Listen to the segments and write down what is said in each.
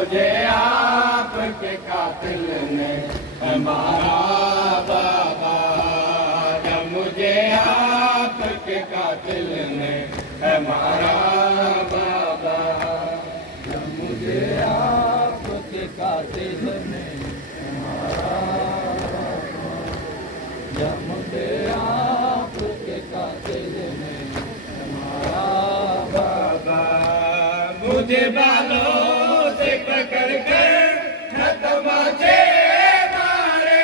मुझे आपके कातिल ने मारा बाबा, जब मुझे आपके कातिल ने मारा बाबा, जब मुझे आपके कातिल ने मारा, जब मुझे आपके कातिल ने मारा बाबा, मुझे बालों से पकड़ कर तमाचे मारे,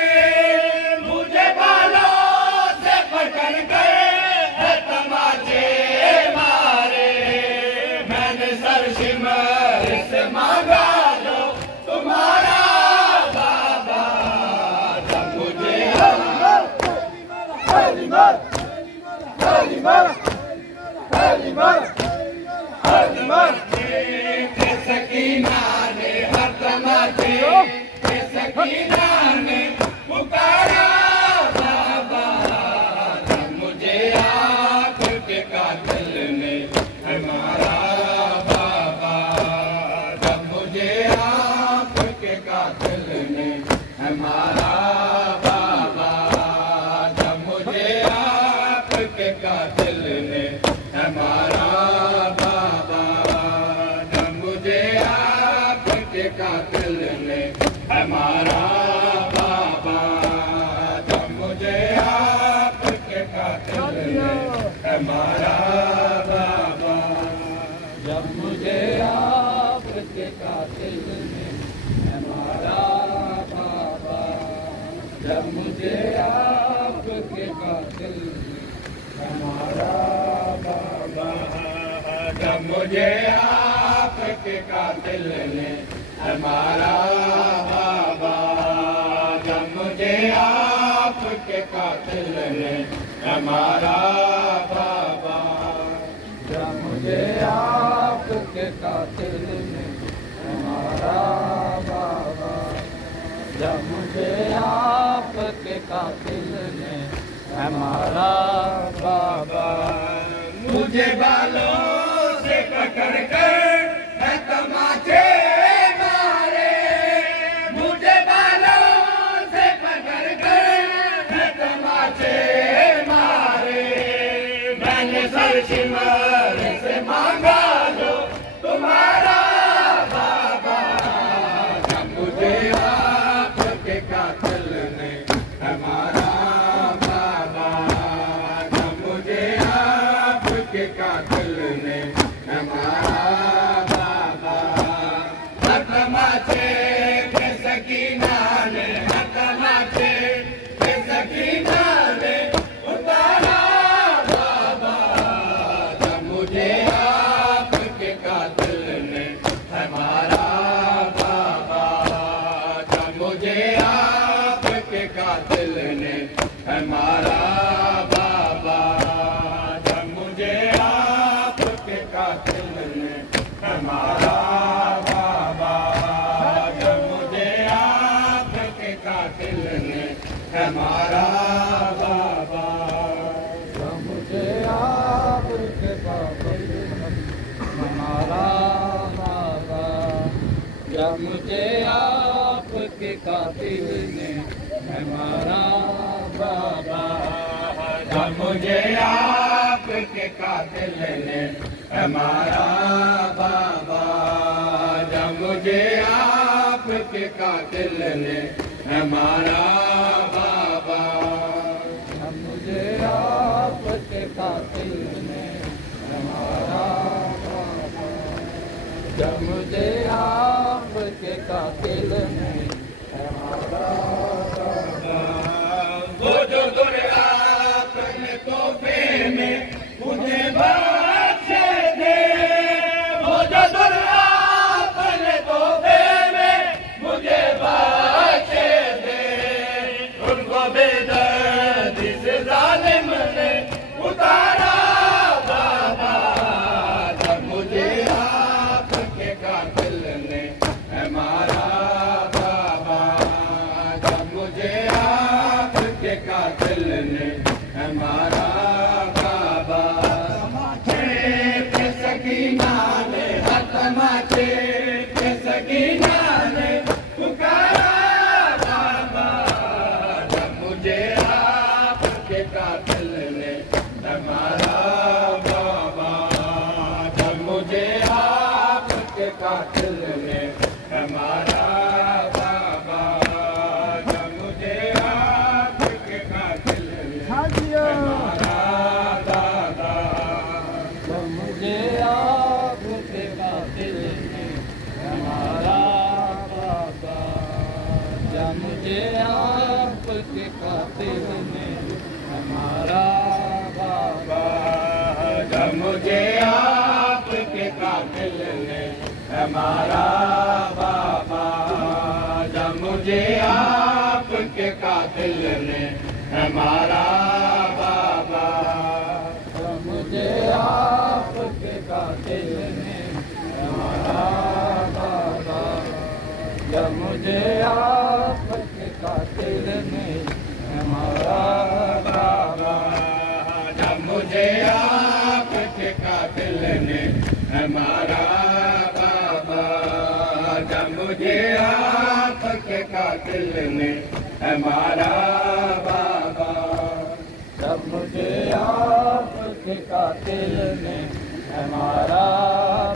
मुझे बालों से पकड़ कर तमाचे मारे, मैंने सर सिमर से मांगा जो तुम्हारा बाबा, जब मुझे सकीना ने हर तमाचे सकीना ने पुकारा बाबा, जब मुझे आपके कातिल ने मारा बाबा, जब मुझे आपके कातिल ने मारा बाबा, जब मुझे आपके कातिल ने मारा बाबा, जब मुझे आपके कातिल ने मारा बाबा, जब मुझे आपके कातिल ने मारा बाबा, जब मुझे आपके कातिल ने मारा बाबा, जब मुझे आपके कातिल ने मारा बाबा, जब मुझे आपके कातिल ने मारा बाबा, जब मुझे आपके कातिल ने मारा बाबा, जब मुझे आपके कातिल ने मारा बाबा, जब मुझे आपके कातिल ने मारा बाबा, मुझे बालों से पकड़ कर तमाचे मारे, मुझे बालों से पकड़ कर तमाचे मारे, मैंने सर सिमर से मांगा जो तुम्हारा बाबा, जब मुझे आपके कातिल ने मारा बाबा, जब मुझे आपके कातिल ने मारा बाबा, तमाचे के सकीना ने, तमाचे के सकीना ने उतारा बाबा, जब मुझे आपके कातिल ने मारा बाबा, जब मुझे आपके कातिल ने मारा बाबा, जब मुझे आपके कातिल ने मारा बाबा, जब मुझे आपके कातिल ने मारा बाबा, जब मुझे आपके कातिल ने मारा बाबा, जब मुझे आपके कातिल ने मारा बाबा, जब मुझे आपके कातिल ने मारा बाबा, जब मुझे आपके कातिल ने मारा बाबा, जब मुझे आपके कातिल ने मारा बाबा, जब मुझे आपके कातिल ने मारा बाबा, वो जो दुर्गा अपने तोहफे में मुझे बख्शे दे, वो जो दुर्गा अपने तोहफे में मुझे बख्शे दे, उनको बेदर्दी से जालिम ने उतारा बाबा, जब मुझे आपके कातिल ने मारा बाबा, ने हमारा बाबा, जब मुझे आपके कातिल ने हमारा दादा, जब मुझे आपके कातिल ने हमारा बाबा, जब मुझे आपके कातिल ने हमारा बाबा, जब मुझे आपके कातिल ने हमारा बाबा, जब मुझे आपके कातिल ने हमारा बाबा, जब मुझे आपके कातिल ने हमारा बाबा, जब मुझे आपके कातिल ने हमारा बाबा, जब मुझे आपके कातिल ने हमारा बाबा, जब मुझे आपके कातिल ने हमारा बाबा, जब मुझे आपके कातिल ने हमारा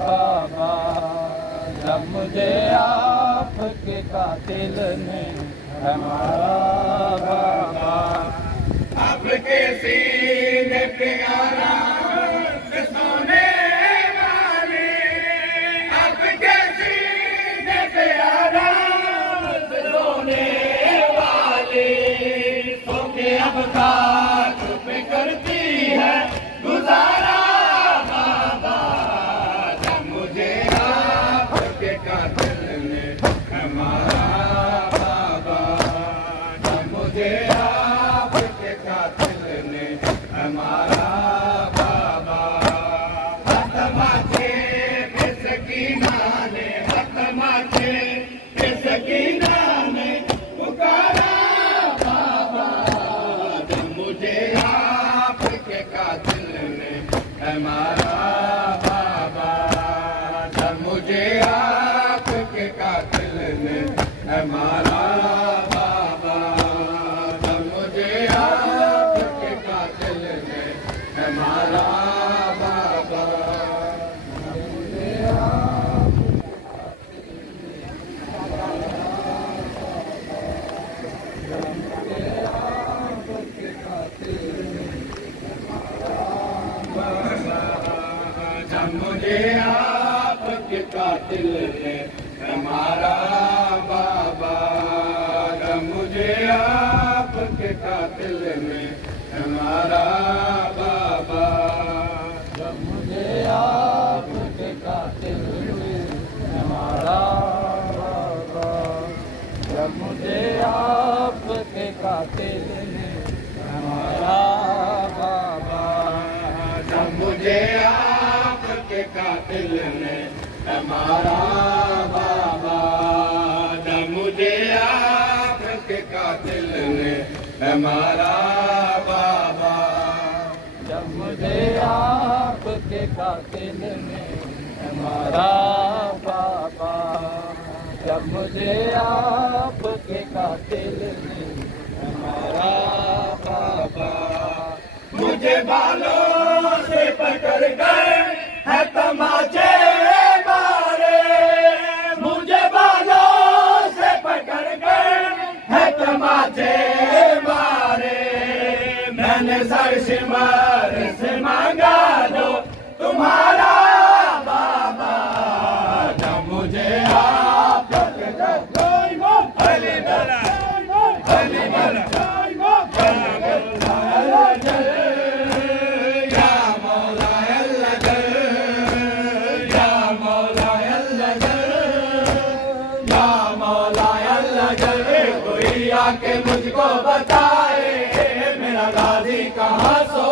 बाबा, जब मुझे आपके कातिल ने हमारा बाबा, आपके सीने पे आराम से सोने वाले, आपके सीने पे आराम से सोने वाले, सो के अब खाक पे करती है गुजारा बाबा, जब मुझे आपके कातिल ने हमारा बाबा, जब मुझे आपके कातिल ने हमारा बाबा, हतमाचे पे सकीना ने, हतमाचे पे सकीना ने पुकारा बाबा, जब मुझे आपके कातिल ने हमारा बाबा, जब मुझे आपके कातिल ने हमारा बाबा, जब मुझे आपके कातिल ने हमारा बाबा, जब मुझे आपके कातिल ने हमारा बाबा, जब मुझे आपके कातिल ने हमारा बाबा, जब मुझे आपके कातिल ने हमारा बाबा, जब मुझे आपके कातिल ने हमारा बाबा, जब मुझे आपके कातिल ने हमारा बाबा, जब मुझे आपके कातिल ने हमारा बाबा, जब मुझे आपके कातिल ने हमारा बाबा, जब मुझे आपके कातिल ने हमारा बाबा, मुझे बालों से पकड़ कर है तमाचे मारे, मुझे बालों से पकड़ कर है तमाचे मारे, मैंने सर सिमर से मांगा जो तुम्हारा बाबा, जब मुझे आपके अली बोला अली बोला के मुझको बताए मेरा गाजी कहाँ सो